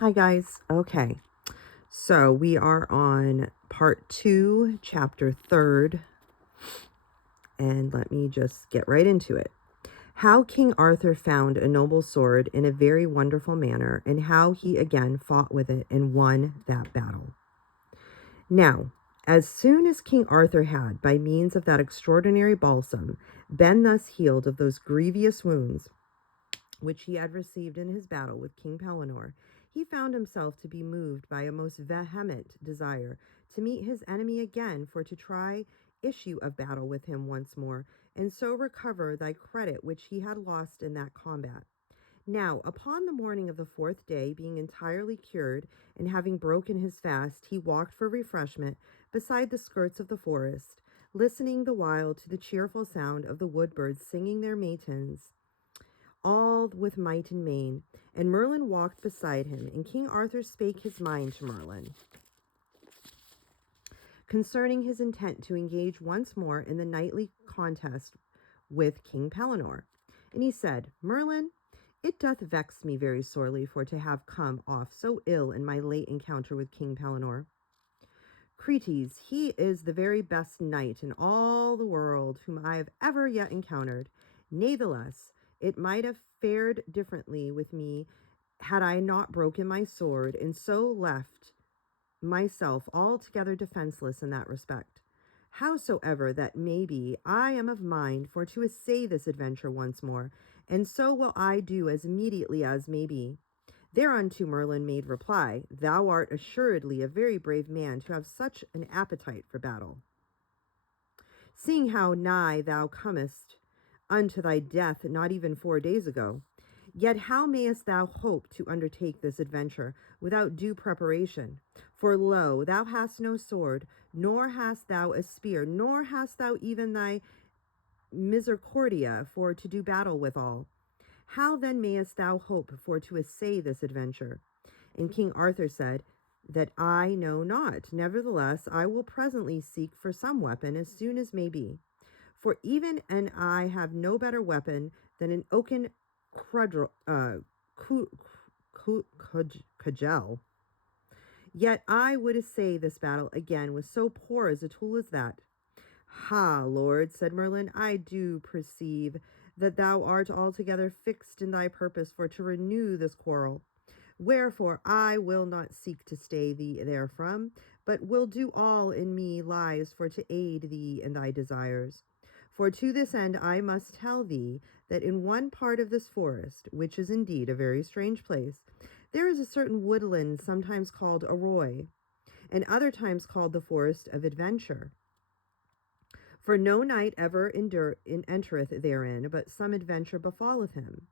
Hi, guys. Okay, so we are on part 2, chapter 3rd, and let me just get right into it. How King Arthur found a noble sword in a very wonderful manner, and how he again fought with it and won that battle. Now, as soon as King Arthur had, by means of that extraordinary balsam, been thus healed of those grievous wounds which he had received in his battle with King Pellinore, he found himself to be moved by a most vehement desire to meet his enemy again, for to try issue of battle with him once more, and so recover thy credit which he had lost in that combat. Now, upon the morning of the 4th day, being entirely cured, and having broken his fast, he walked for refreshment beside the skirts of the forest, listening the while to the cheerful sound of the wood birds singing their matins, all with might and main. And Merlin walked beside him, and King Arthur spake his mind to Merlin concerning his intent to engage once more in the knightly contest with King Pellinore. And he said, Merlin, it doth vex me very sorely for to have come off so ill in my late encounter with King Pellinore. Cretes, he is the very best knight in all the world whom I have ever yet encountered. Natheless, it might have fared differently with me had I not broken my sword, and so left myself altogether defenseless in that respect. Howsoever that may be, I am of mind for to essay this adventure once more, and so will I do as immediately as may be. Thereunto Merlin made reply, Thou art assuredly a very brave man to have such an appetite for battle, seeing how nigh thou comest unto thy death not even 4 days ago. Yet how mayest thou hope to undertake this adventure without due preparation? For lo, thou hast no sword, nor hast thou a spear, nor hast thou even thy misericordia for to do battle withal. How then mayest thou hope for to essay this adventure? And King Arthur said, That I know not. Nevertheless, I will presently seek for some weapon as soon as may be. For even and I have no better weapon than an oaken cudgel. Yet I would essay this battle again with so poor as a tool as that. Ha, Lord, said Merlin, I do perceive that thou art altogether fixed in thy purpose for to renew this quarrel. Wherefore I will not seek to stay thee therefrom, but will do all in me lies for to aid thee in thy desires. For to this end I must tell thee that in one part of this forest, which is indeed a very strange place, there is a certain woodland sometimes called Arroy, and other times called the Forest of Adventure. For no knight ever entereth therein, but some adventure befalleth him.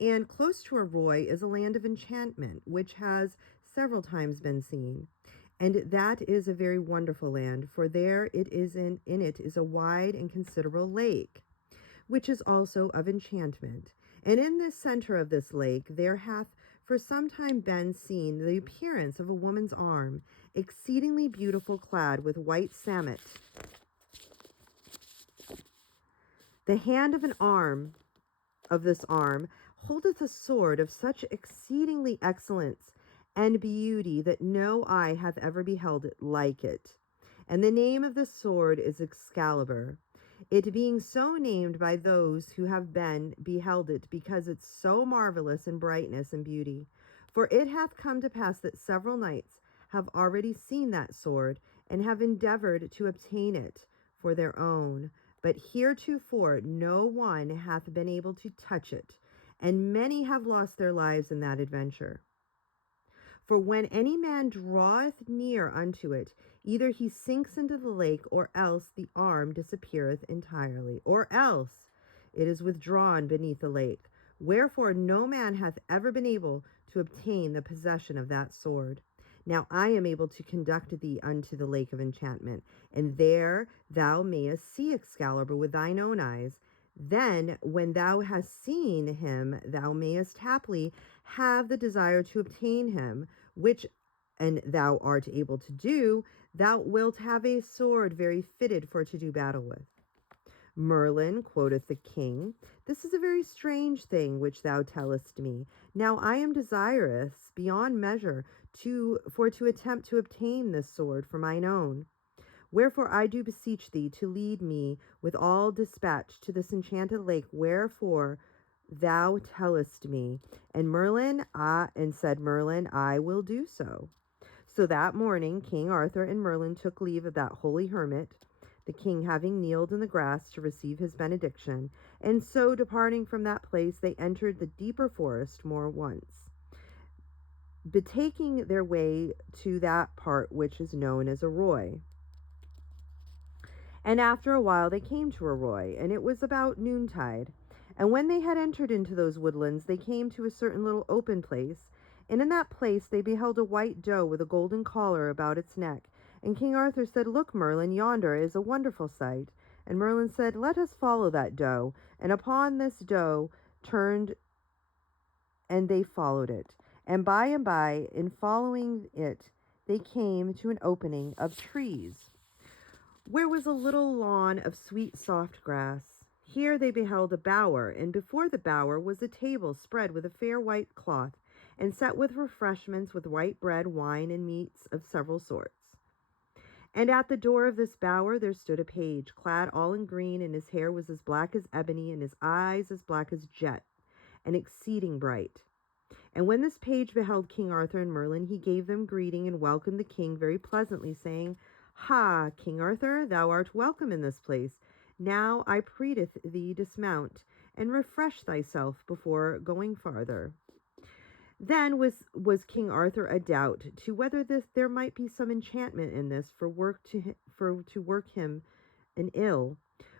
And close to Arroy is a land of enchantment, which has several times been seen. And that is a very wonderful land, for there it is in it is a wide and considerable lake, which is also of enchantment. And in the center of this lake there hath for some time been seen the appearance of a woman's arm, exceedingly beautiful, clad with white samite. The hand of an arm of this arm holdeth a sword of such exceedingly excellence and beauty that no eye hath ever beheld it like it. And the name of the sword is Excalibur, it being so named by those who have beheld it, because it's so marvelous in brightness and beauty. For it hath come to pass that several knights have already seen that sword, and have endeavored to obtain it for their own. But heretofore no one hath been able to touch it, and many have lost their lives in that adventure. For when any man draweth near unto it, either he sinks into the lake, or else the arm disappeareth entirely, or else it is withdrawn beneath the lake. Wherefore no man hath ever been able to obtain the possession of that sword. Now I am able to conduct thee unto the lake of enchantment, and there thou mayest see Excalibur with thine own eyes. Then, when thou hast seen him, thou mayest haply have the desire to obtain him, which, and thou art able to do, thou wilt have a sword very fitted for to do battle with. Merlin, quoth the king, this is a very strange thing which thou tellest me. Now I am desirous beyond measure to attempt to obtain this sword for mine own. Wherefore I do beseech thee to lead me with all dispatch to this enchanted lake, wherefore thou tellest me. And said Merlin, I will do so. So that morning King Arthur and Merlin took leave of that holy hermit, the king having kneeled in the grass to receive his benediction, and so departing from that place they entered the deeper forest more once, betaking their way to that part which is known as Arroy. And after a while they came to Arroy, and it was about noontide. And when they had entered into those woodlands, they came to a certain little open place, and in that place they beheld a white doe with a golden collar about its neck. And King Arthur said, Look, Merlin, yonder is a wonderful sight. And Merlin said, Let us follow that doe. And upon this doe turned, and they followed it. And by, in following it, they came to an opening of trees, where was a little lawn of sweet soft grass. Here they beheld a bower, and before the bower was a table spread with a fair white cloth, and set with refreshments, with white bread, wine, and meats of several sorts. And at the door of this bower there stood a page, clad all in green, and his hair was as black as ebony, and his eyes as black as jet, and exceeding bright. And when this page beheld King Arthur and Merlin, he gave them greeting, and welcomed the king very pleasantly, saying, Ha, King Arthur, thou art welcome in this place. Now I pritheth thee dismount, and refresh thyself before going farther. Then was King Arthur a doubt to whether there might be some enchantment in this to work him an ill,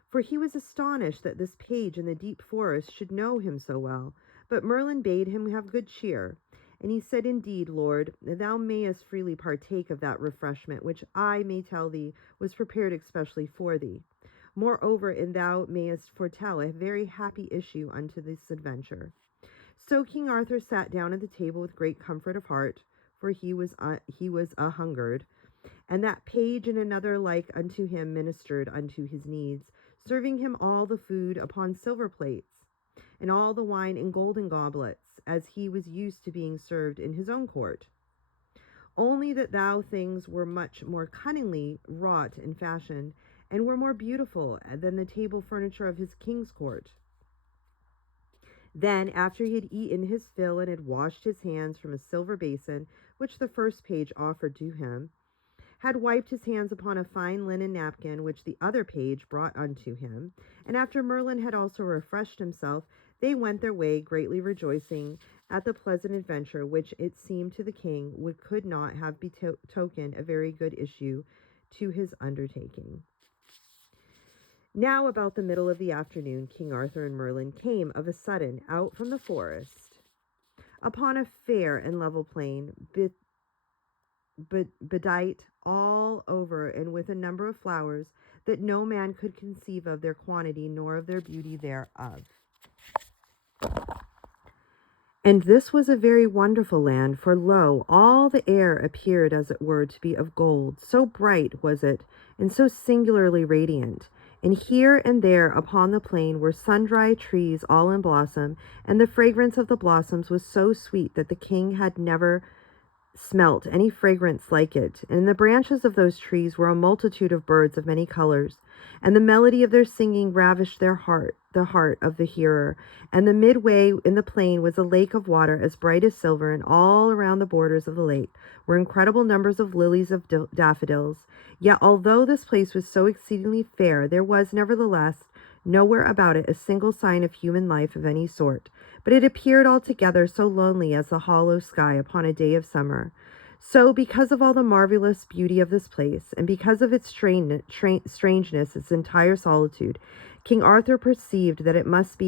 for he was astonished that this page in the deep forest should know him so well. But Merlin bade him have good cheer. And he said, Indeed, Lord, thou mayest freely partake of that refreshment, which I may tell thee was prepared especially for thee. Moreover, and thou mayest foretell a very happy issue unto this adventure. So King Arthur sat down at the table with great comfort of heart, for he was a hungered. And that page and another like unto him ministered unto his needs, serving him all the food upon silver plates, and all the wine in golden goblets, as he was used to being served in his own court. Only that thou things were much more cunningly wrought and fashioned, and were more beautiful than the table furniture of his king's court. Then, after he had eaten his fill and had washed his hands from a silver basin, which the first page offered to him, had wiped his hands upon a fine linen napkin, which the other page brought unto him, and after Merlin had also refreshed himself, they went their way, greatly rejoicing at the pleasant adventure, which it seemed to the king could not have betokened a very good issue to his undertaking. Now about the middle of the afternoon, King Arthur and Merlin came of a sudden out from the forest upon a fair and level plain, bedight all over, and with a number of flowers that no man could conceive of their quantity nor of their beauty thereof. And this was a very wonderful land, for lo, all the air appeared as it were to be of gold, so bright was it, and so singularly radiant. And here and there upon the plain were sundry trees all in blossom, and the fragrance of the blossoms was so sweet that the king had never smelt any fragrance like it. And in the branches of those trees were a multitude of birds of many colors, and the melody of their singing ravished the heart of the hearer. And the midway in the plain was a lake of water as bright as silver, and all around the borders of the lake were incredible numbers of lilies of daffodils. Yet although this place was so exceedingly fair, there was nevertheless nowhere about it a single sign of human life of any sort, but it appeared altogether so lonely as the hollow sky upon a day of summer. So, because of all the marvelous beauty of this place, and because of its strangeness, its entire solitude, King Arthur perceived that it must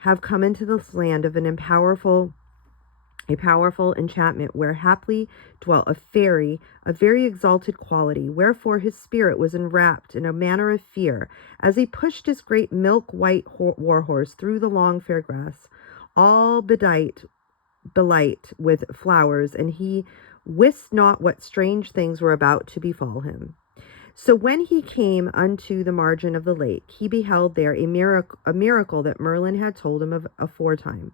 have come into this land of a powerful enchantment, where haply dwelt a fairy of very exalted quality. Wherefore his spirit was enwrapped in a manner of fear, as he pushed his great milk-white war horse through the long fair grass, all belight with flowers, and he wist not what strange things were about to befall him. So when he came unto the margin of the lake, he beheld there a miracle that Merlin had told him of aforetime.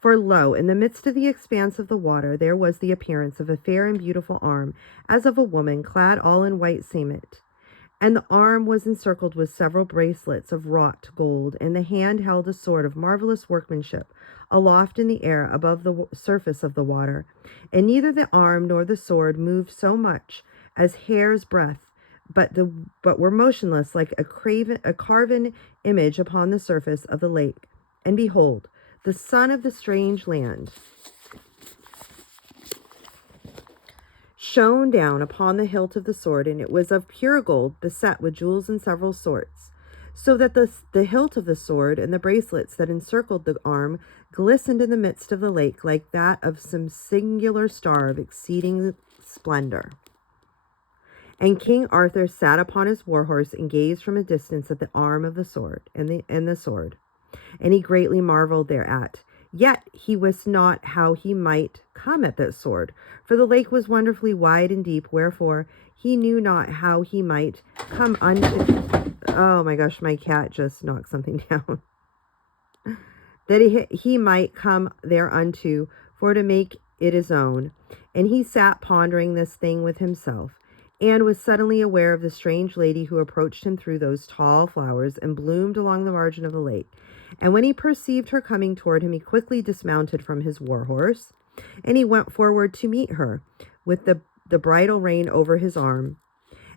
For lo, in the midst of the expanse of the water, there was the appearance of a fair and beautiful arm, as of a woman, clad all in white samite. And the arm was encircled with several bracelets of wrought gold, and the hand held a sword of marvelous workmanship, aloft in the air above the surface of the water. And neither the arm nor the sword moved so much as hair's breadth, but were motionless like a carven image upon the surface of the lake. And behold, the sun of the strange land shone down upon the hilt of the sword, and it was of pure gold, beset with jewels in several sorts, so that the hilt of the sword and the bracelets that encircled the arm glistened in the midst of the lake like that of some singular star of exceeding splendor. And King Arthur sat upon his war horse and gazed from a distance at the arm of the sword and the sword, and he greatly marveled thereat. Yet he wist not how he might come at that sword, for the lake was wonderfully wide and deep, wherefore he knew not how he might come unto. Oh my gosh, my cat just knocked something down. That he might come thereunto, for to make it his own. And he sat pondering this thing with himself, and was suddenly aware of the strange lady who approached him through those tall flowers and bloomed along the margin of the lake. And when he perceived her coming toward him, he quickly dismounted from his war horse, and he went forward to meet her, with the bridle rein over his arm.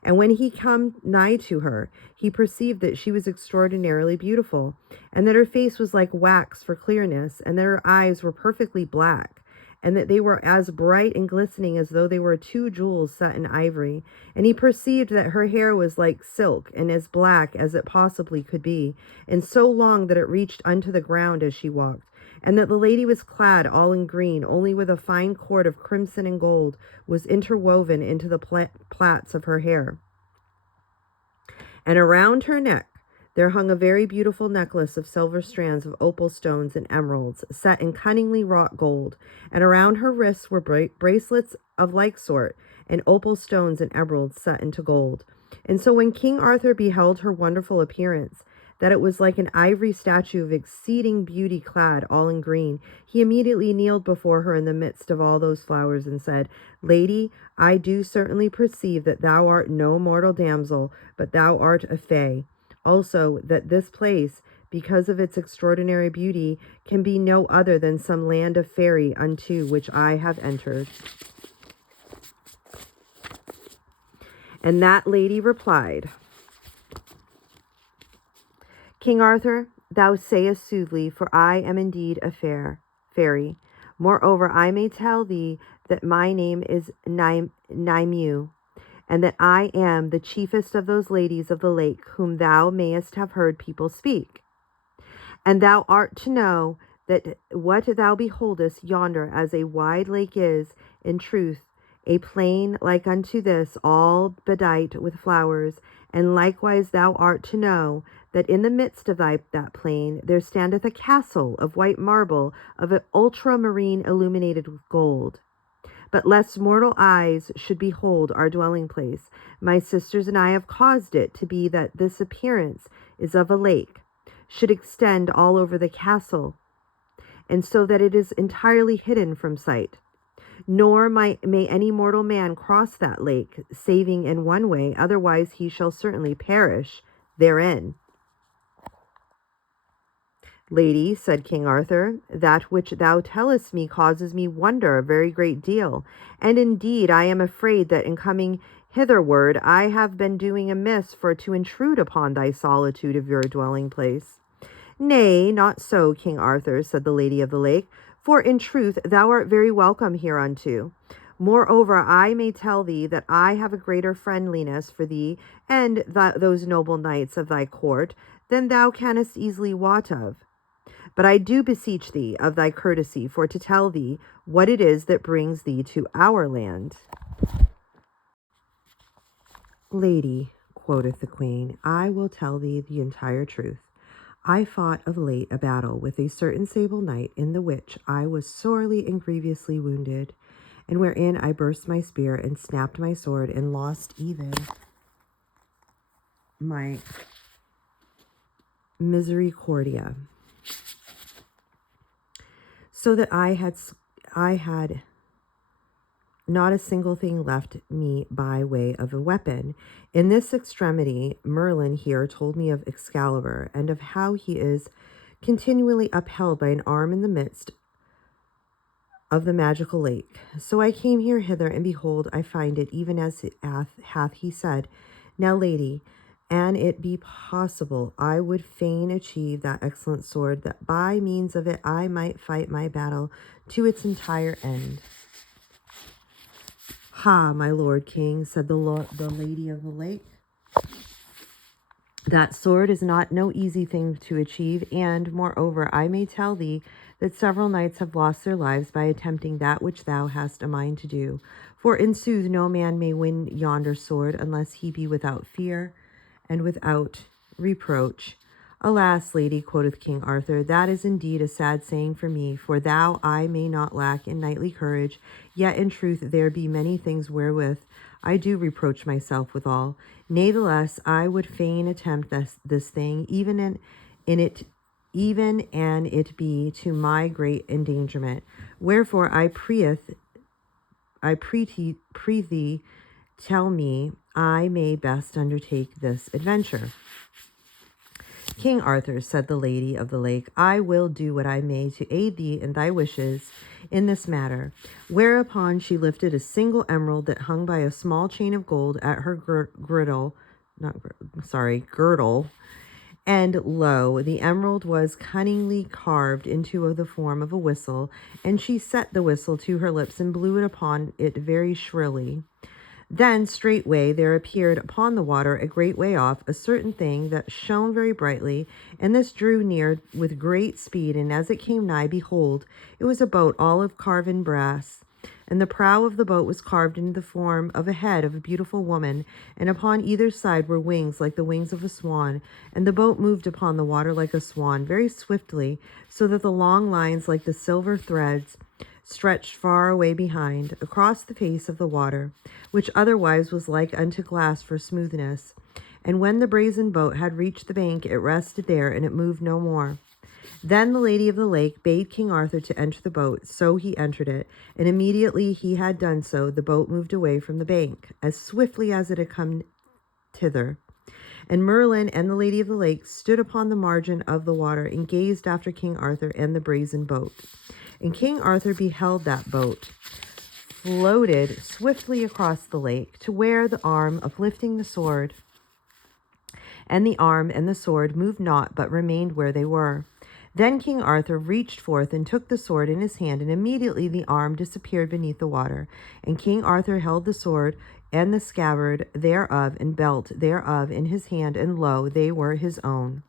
And when he come nigh to her, he perceived that she was extraordinarily beautiful, and that her face was like wax for clearness, and that her eyes were perfectly black, and that they were as bright and glistening as though they were two jewels set in ivory. And he perceived that her hair was like silk, and as black as it possibly could be, and so long that it reached unto the ground as she walked. And that the lady was clad all in green, only with a fine cord of crimson and gold was interwoven into the plaits of her hair. And around her neck there hung a very beautiful necklace of silver strands of opal stones and emeralds, set in cunningly wrought gold. And around her wrists were bracelets of like sort, and opal stones and emeralds set into gold. And so when King Arthur beheld her wonderful appearance, that it was like an ivory statue of exceeding beauty, clad all in green, he immediately kneeled before her in the midst of all those flowers, and said, Lady, I do certainly perceive that thou art no mortal damsel, but thou art a fay. Also, that this place, because of its extraordinary beauty, can be no other than some land of fairy unto which I have entered. And that lady replied, King Arthur, thou sayest soothly, for I am indeed a fairy. Moreover, I may tell thee that my name is Nimue, and that I am the chiefest of those ladies of the lake whom thou mayest have heard people speak. And thou art to know that what thou beholdest yonder as a wide lake is, in truth, a plain like unto this, all bedight with flowers. And likewise thou art to know that in the midst of that plain there standeth a castle of white marble, of an ultramarine illuminated with gold. But lest mortal eyes should behold our dwelling place, my sisters and I have caused it to be that this appearance is of a lake, should extend all over the castle, and so that it is entirely hidden from sight. Nor may any mortal man cross that lake, saving in one way, otherwise he shall certainly perish therein. Lady, said King Arthur, that which thou tellest me causes me wonder a very great deal, and indeed I am afraid that in coming hitherward I have been doing amiss for to intrude upon thy solitude of your dwelling place. Nay, not so, King Arthur, said the Lady of the Lake, for in truth thou art very welcome hereunto. Moreover, I may tell thee that I have a greater friendliness for thee and those noble knights of thy court than thou canst easily wot of. But I do beseech thee of thy courtesy for to tell thee what it is that brings thee to our land. Lady, quoth the queen, I will tell thee the entire truth. I fought of late a battle with a certain sable knight, in the which I was sorely and grievously wounded, and wherein I burst my spear and snapped my sword and lost even my misericordia, so that I had not a single thing left me by way of a weapon. In this extremity, Merlin here told me of Excalibur, and of how he is continually upheld by an arm in the midst of the magical lake. So I came here hither, and behold, I find it even as it hath he said. Now, lady, an it be possible, I would fain achieve that excellent sword, that by means of it I might fight my battle to its entire end. Ha, my lord king, said the lady of the lake. That sword is not no easy thing to achieve, and moreover, I may tell thee that several knights have lost their lives by attempting that which thou hast a mind to do. For in sooth, no man may win yonder sword unless he be without fear and without reproach. Alas, lady, quoth King Arthur, that is indeed a sad saying for me, for though I may not lack in knightly courage, yet in truth there be many things wherewith I do reproach myself withal. Natheless, I would fain attempt this thing, even an it be to my great endangerment. Wherefore I prie thee, tell me I may best undertake this adventure. King Arthur, said the lady of the lake, I will do what I may to aid thee in thy wishes in this matter. Whereupon she lifted a single emerald that hung by a small chain of gold at her girdle, and lo, the emerald was cunningly carved into the form of a whistle, and she set the whistle to her lips and blew it upon it very shrilly. Then straightway there appeared upon the water a great way off a certain thing that shone very brightly, and this drew near with great speed, and as it came nigh, behold, it was a boat all of carven brass. And the prow of the boat was carved into the form of a head of a beautiful woman, and upon either side were wings like the wings of a swan, and the boat moved upon the water like a swan, very swiftly, so that the long lines like the silver threads stretched far away behind, across the face of the water, which otherwise was like unto glass for smoothness. And when the brazen boat had reached the bank, it rested there, and it moved no more. Then the lady of the lake bade King Arthur to enter the boat, so he entered it, and immediately he had done so, the boat moved away from the bank, as swiftly as it had come thither. And Merlin and the lady of the lake stood upon the margin of the water, and gazed after King Arthur and the brazen boat. And King Arthur beheld that boat floated swiftly across the lake to where the arm of lifting the sword and the arm and the sword moved not, but remained where they were. Then King Arthur reached forth and took the sword in his hand, and immediately the arm disappeared beneath the water. And King Arthur held the sword and the scabbard thereof and belt thereof in his hand, and lo, they were his own.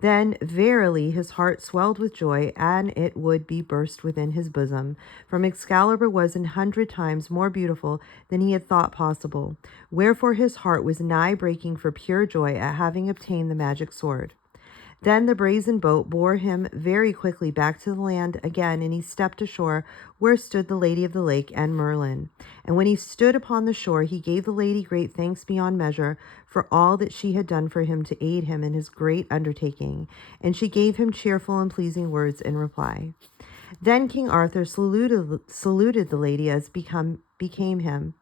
Then verily his heart swelled with joy, and it would be burst within his bosom. For Excalibur was 100 times more beautiful than he had thought possible. Wherefore his heart was nigh breaking for pure joy at having obtained the magic sword. Then the brazen boat bore him very quickly back to the land again, and he stepped ashore where stood the lady of the lake and Merlin. And when he stood upon the shore, he gave the lady great thanks beyond measure for all that she had done for him to aid him in his great undertaking, and she gave him cheerful and pleasing words in reply. Then King Arthur saluted the lady as became him,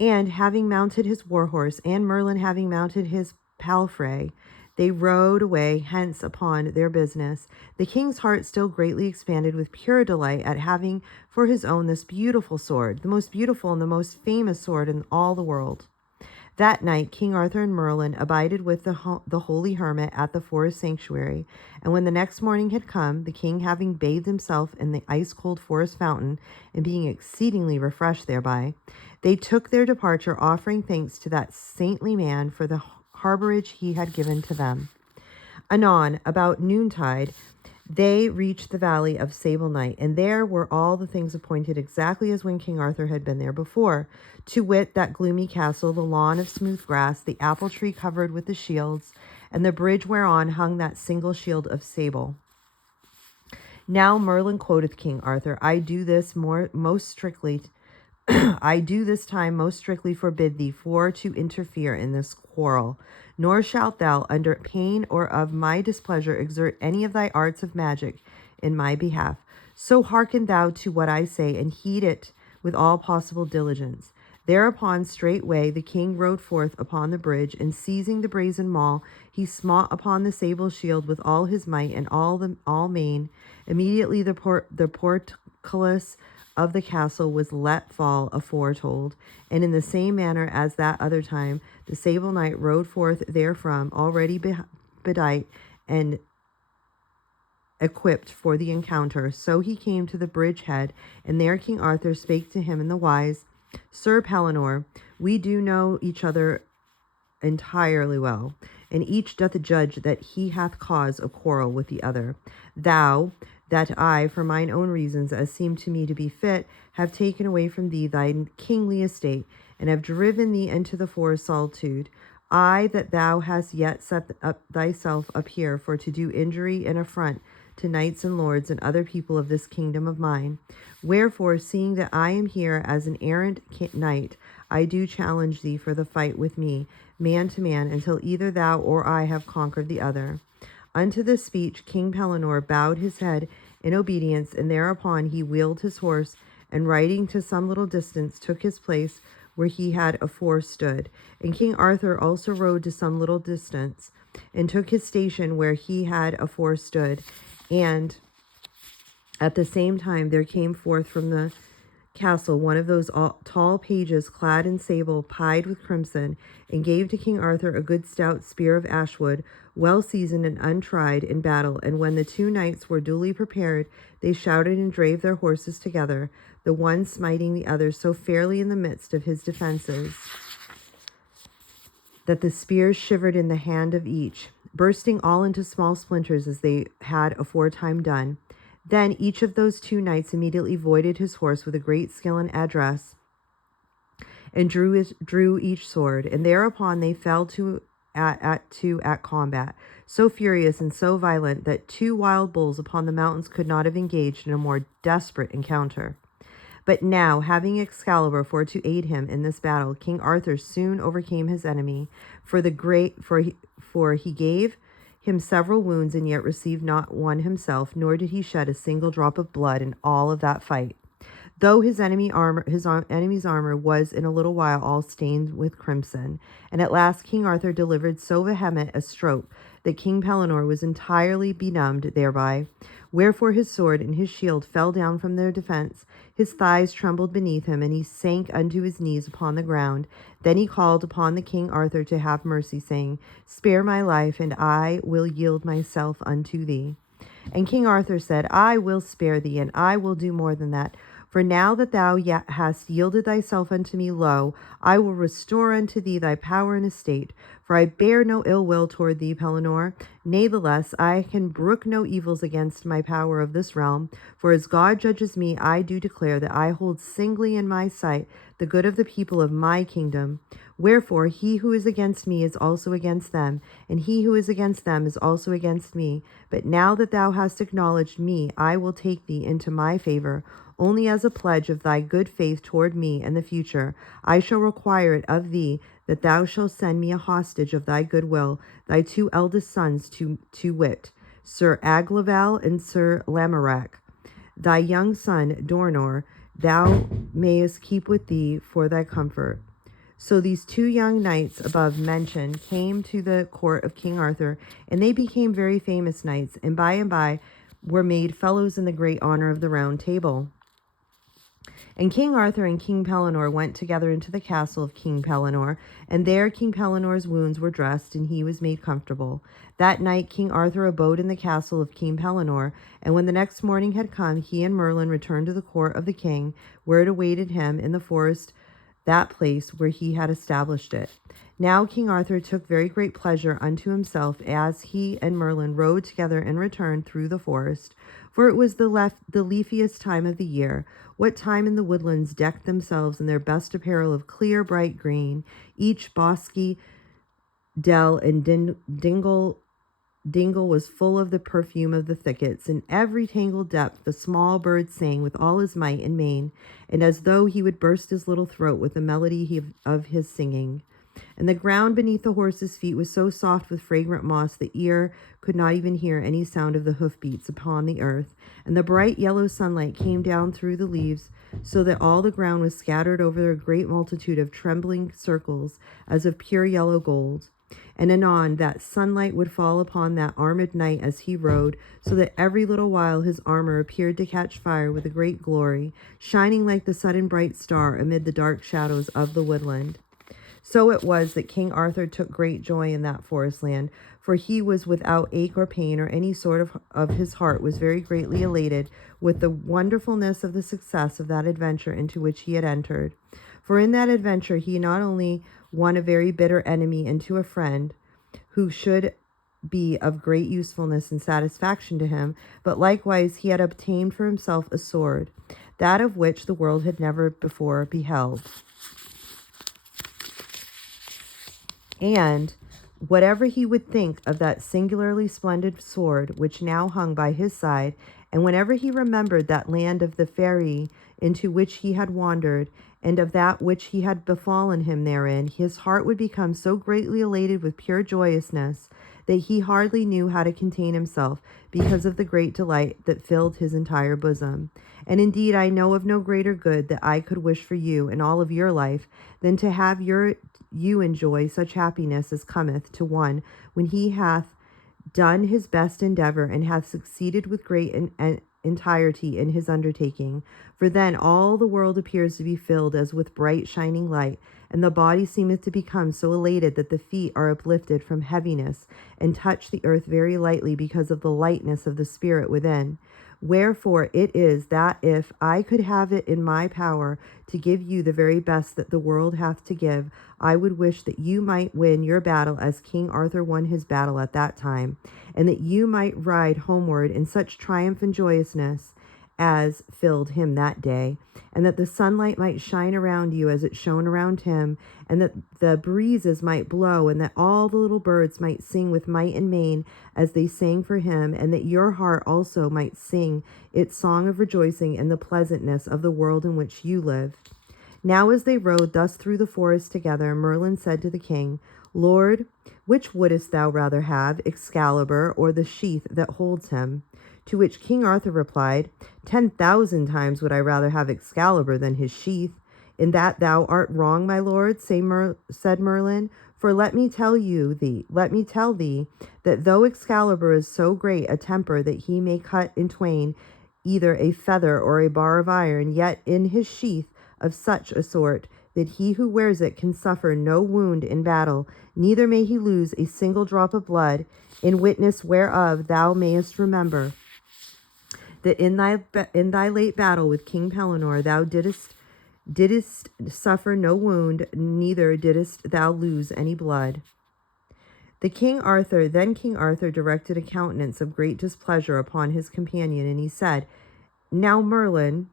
and having mounted his war horse, and Merlin having mounted his palfrey, they rode away hence upon their business, the king's heart still greatly expanded with pure delight at having for his own this beautiful sword, the most beautiful and the most famous sword in all the world. That night King Arthur and Merlin abided with the holy hermit at the forest sanctuary, and when the next morning had come, the king having bathed himself in the ice-cold forest fountain, and being exceedingly refreshed thereby, they took their departure, offering thanks to that saintly man for the harborage he had given to them. Anon, about noontide, they reached the valley of Sable Night, and there were all the things appointed exactly as when King Arthur had been there before, to wit, that gloomy castle, the lawn of smooth grass, the apple tree covered with the shields, and the bridge whereon hung that single shield of sable. Now Merlin quoted King Arthur, I do this most strictly I do this time most strictly forbid thee for to interfere in this quarrel, nor shalt thou, under pain or of my displeasure, exert any of thy arts of magic in my behalf. So hearken thou to what I say, and heed it with all possible diligence. Thereupon straightway the king rode forth upon the bridge, and seizing the brazen maul, he smote upon the sable shield with all his might and all main. Immediately the portcullis of the castle was let fall aforetold, and in the same manner as that other time, the sable knight rode forth therefrom, already bedight and equipped for the encounter. So he came to the bridge head, and there King Arthur spake to him in the wise, Sir Pellinore, we do know each other entirely well, and each doth judge that he hath cause of quarrel with the other. Thou, that I, for mine own reasons, as seem to me to be fit, have taken away from thee thy kingly estate, and have driven thee into the forest solitude. I, that thou hast yet set up thyself up here for to do injury and affront to knights and lords and other people of this kingdom of mine. Wherefore, seeing that I am here as an errant knight, I do challenge thee for the fight with me, man to man, until either thou or I have conquered the other. Unto this speech King Pellinore bowed his head in obedience, and thereupon he wheeled his horse, and riding to some little distance, took his place where he had afore stood. And King Arthur also rode to some little distance, and took his station where he had afore stood. And at the same time there came forth from the castle one of those tall pages clad in sable, pied with crimson, and gave to King Arthur a good stout spear of ashwood, well seasoned and untried in battle. And when the two knights were duly prepared, they shouted and drave their horses together, the one smiting the other so fairly in the midst of his defenses that the spears shivered in the hand of each, bursting all into small splinters as they had aforetime done. Then each of those two knights immediately voided his horse with a great skill and address, and drew each sword, and thereupon they fell at combat, so furious and so violent that two wild bulls upon the mountains could not have engaged in a more desperate encounter. But now, having Excalibur for to aid him in this battle, King Arthur soon overcame his enemy, for he gave him several wounds, and yet received not one himself, nor did he shed a single drop of blood in all of that fight, though his enemy's armor was in a little while all stained with crimson. And at last King Arthur delivered so vehement a stroke that King Pellinore was entirely benumbed thereby. Wherefore his sword and his shield fell down from their defense. His thighs trembled beneath him, and he sank unto his knees upon the ground. Then he called upon the King Arthur to have mercy, saying, Spare my life, and I will yield myself unto thee. And King Arthur said, I will spare thee, and I will do more than that. For now that thou hast yielded thyself unto me, lo, I will restore unto thee thy power and estate. For I bear no ill will toward thee, Pellinore. Natheless, I can brook no evils against my power of this realm. For as God judges me, I do declare that I hold singly in my sight the good of the people of my kingdom. Wherefore he who is against me is also against them, and he who is against them is also against me. But now that thou hast acknowledged me, I will take thee into my favor. Only as a pledge of thy good faith toward me in the future, I shall require it of thee that thou shalt send me a hostage of thy good will, thy two eldest sons, to wit, Sir Aglaval and Sir Lamorak. Thy young son, Dornor, thou mayest keep with thee for thy comfort. So these two young knights above mentioned came to the court of King Arthur, and they became very famous knights, and by were made fellows in the great honor of the Round Table. And King Arthur and King Pellinore went together into the castle of King Pellinore, and there King Pellinore's wounds were dressed, and he was made comfortable. That night King Arthur abode in the castle of King Pellinore, and when the next morning had come, he and Merlin returned to the court of the king, where it awaited him in the forest, that place where he had established it. Now King Arthur took very great pleasure unto himself as he and Merlin rode together and returned through the forest, for it was the leafiest time of the year, what time in the woodlands decked themselves in their best apparel of clear bright green, each bosky dell and dingle dingle was full of the perfume of the thickets. In every tangled depth the small bird sang with all his might and main, and as though he would burst his little throat with the melody of his singing. And the ground beneath the horses' feet was so soft with fragrant moss the ear could not even hear any sound of the hoofbeats upon the earth. And the bright yellow sunlight came down through the leaves, so that all the ground was scattered over a great multitude of trembling circles as of pure yellow gold. And anon that sunlight would fall upon that armed knight as he rode, so that every little while his armor appeared to catch fire with a great glory, shining like the sudden bright star amid the dark shadows of the woodland. So it was that King Arthur took great joy in that forest land, for he was without ache or pain, or any sort of his heart was very greatly elated with the wonderfulness of the success of that adventure into which he had entered. For in that adventure he not only won a very bitter enemy into a friend who should be of great usefulness and satisfaction to him, but likewise he had obtained for himself a sword, that of which the world had never before beheld. And whatever he would think of that singularly splendid sword which now hung by his side, and whenever he remembered that land of the Faerie into which he had wandered, and of that which he had befallen him therein, his heart would become so greatly elated with pure joyousness that he hardly knew how to contain himself, because of the great delight that filled his entire bosom. And indeed I know of no greater good that I could wish for you in all of your life than to have you enjoy such happiness as cometh to one when he hath done his best endeavor and hath succeeded with great entirety in his undertaking. For then all the world appears to be filled as with bright shining light, and the body seemeth to become so elated that the feet are uplifted from heaviness and touch the earth very lightly because of the lightness of the spirit within. Wherefore it is that if I could have it in my power to give you the very best that the world hath to give, I would wish that you might win your battle as King Arthur won his battle at that time, and that you might ride homeward in such triumph and joyousness as filled him that day, and that the sunlight might shine around you as it shone around him, and that the breezes might blow, and that all the little birds might sing with might and main as they sang for him, and that your heart also might sing its song of rejoicing in the pleasantness of the world in which you live. Now as they rode thus through the forest together, Merlin said to the king, Lord, which wouldest thou rather have, Excalibur or the sheath that holds him? To which King Arthur replied, 10,000 times would I rather have Excalibur than his sheath. In that thou art wrong, my lord, said Merlin. For let me tell thee, that though Excalibur is so great a temper that he may cut in twain either a feather or a bar of iron, yet in his sheath of such a sort that he who wears it can suffer no wound in battle, neither may he lose a single drop of blood, in witness whereof thou mayest remember that in thy late battle with King Pellinore thou didst suffer no wound, neither didst thou lose any blood. Then King Arthur directed a countenance of great displeasure upon his companion, and he said, Now, Merlin,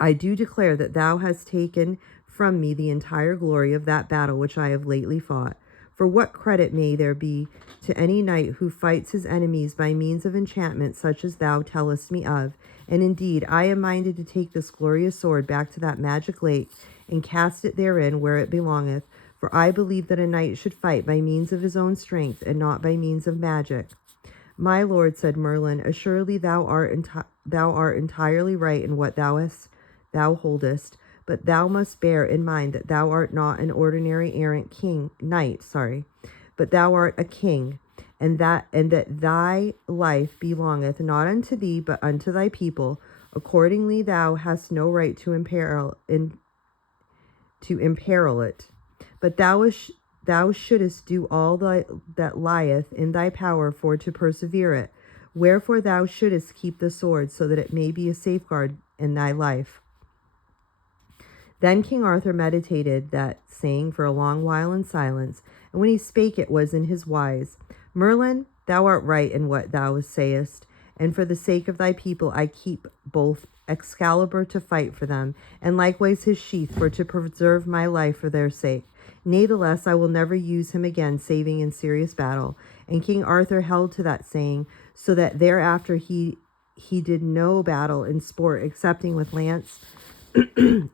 I do declare that thou hast taken from me the entire glory of that battle which I have lately fought. For what credit may there be to any knight who fights his enemies by means of enchantment such as thou tellest me of? And indeed, I am minded to take this glorious sword back to that magic lake and cast it therein where it belongeth. For I believe that a knight should fight by means of his own strength and not by means of magic. My lord, said Merlin, assuredly thou art entirely right in what thou holdest, but thou must bear in mind that thou art not an ordinary errant knight, but thou art a king, and that thy life belongeth not unto thee, but unto thy people. Accordingly, thou hast no right to imperil it, but thou shouldest do all that lieth in thy power for to persevere it. Wherefore thou shouldest keep the sword, so that it may be a safeguard in thy life. Then King Arthur meditated that saying for a long while in silence, and when he spake it was in his wise, Merlin, thou art right in what thou sayest, and for the sake of thy people I keep both Excalibur to fight for them, and likewise his sheath for to preserve my life for their sake. Natheless, I will never use him again, saving in serious battle. And King Arthur held to that saying, so that thereafter he did no battle in sport excepting with lance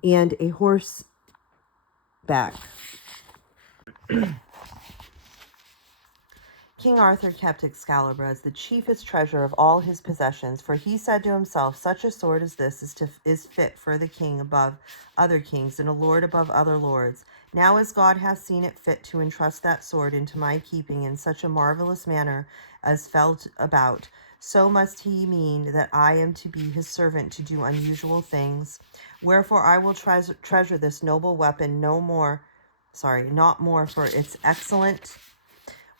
and a horseback. King Arthur kept Excalibur as the chiefest treasure of all his possessions, for he said to himself, such a sword as this is fit for the king above other kings, and a lord above other lords. Now as God hath seen it fit to entrust that sword into my keeping in such a marvelous manner as felt about, so must he mean that I am to be his servant to do unusual things. Wherefore I will treasure this noble weapon not more for its excellent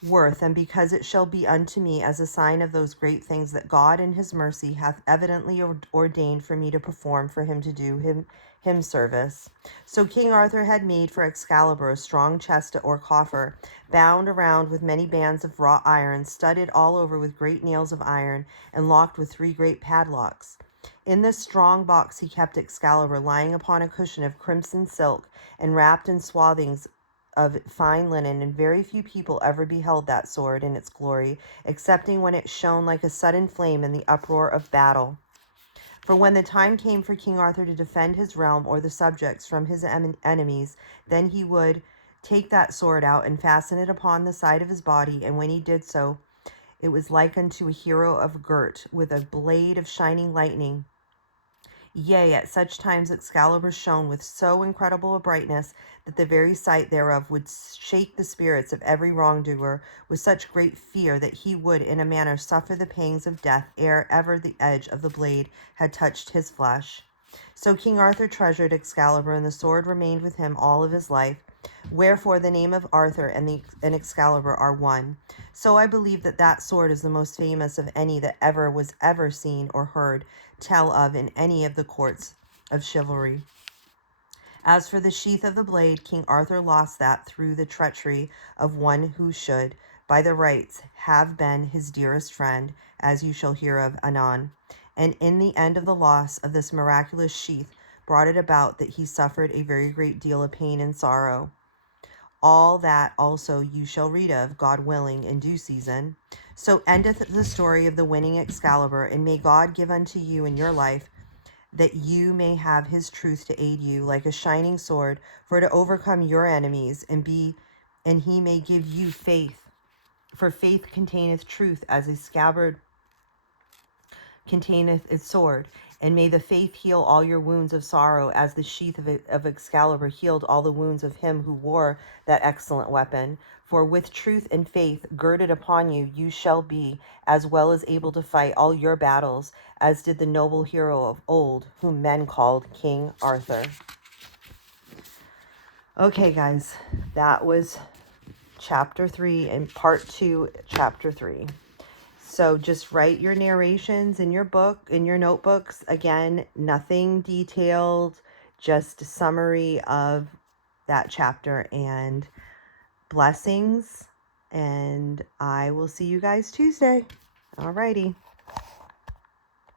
worth, and because it shall be unto me as a sign of those great things that God in his mercy hath evidently ordained for me to perform, for him to do him service. So King Arthur had made for Excalibur a strong chest or coffer, bound around with many bands of wrought iron, studded all over with great nails of iron, and locked with 3 great padlocks. In this strong box he kept Excalibur, lying upon a cushion of crimson silk, and wrapped in swathings of fine linen, and very few people ever beheld that sword in its glory, excepting when it shone like a sudden flame in the uproar of battle. For when the time came for King Arthur to defend his realm or the subjects from his enemies, then he would take that sword out and fasten it upon the side of his body, and when he did so, it was like unto a hero of girt with a blade of shining lightning. Yea, at such times Excalibur shone with so incredible a brightness that the very sight thereof would shake the spirits of every wrongdoer with such great fear that he would in a manner suffer the pangs of death ere ever the edge of the blade had touched his flesh. So King Arthur treasured Excalibur, and the sword remained with him all of his life. Wherefore the name of Arthur and Excalibur are one. So I believe that sword is the most famous of any that was ever seen or heard tell of in any of the courts of chivalry. As for the sheath of the blade, King Arthur lost that through the treachery of one who should, by the rights, have been his dearest friend, as you shall hear of anon. And in the end of the loss of this miraculous sheath brought it about that he suffered a very great deal of pain and sorrow. All that also you shall read of, God willing, in due season. So endeth the story of the winning Excalibur, and may God give unto you in your life that you may have his truth to aid you like a shining sword for to overcome your enemies, and he may give you faith, for faith containeth truth as a scabbard containeth its sword. And may the faith heal all your wounds of sorrow, as the sheath of Excalibur healed all the wounds of him who wore that excellent weapon. For with truth and faith girded upon you, you shall be as well as able to fight all your battles, as did the noble hero of old, whom men called King Arthur. Okay, guys, that was chapter 3 and part 2, chapter 3. So just write your narrations in your notebooks. Again, nothing detailed, just a summary of that chapter, and blessings. And I will see you guys Tuesday. Alrighty.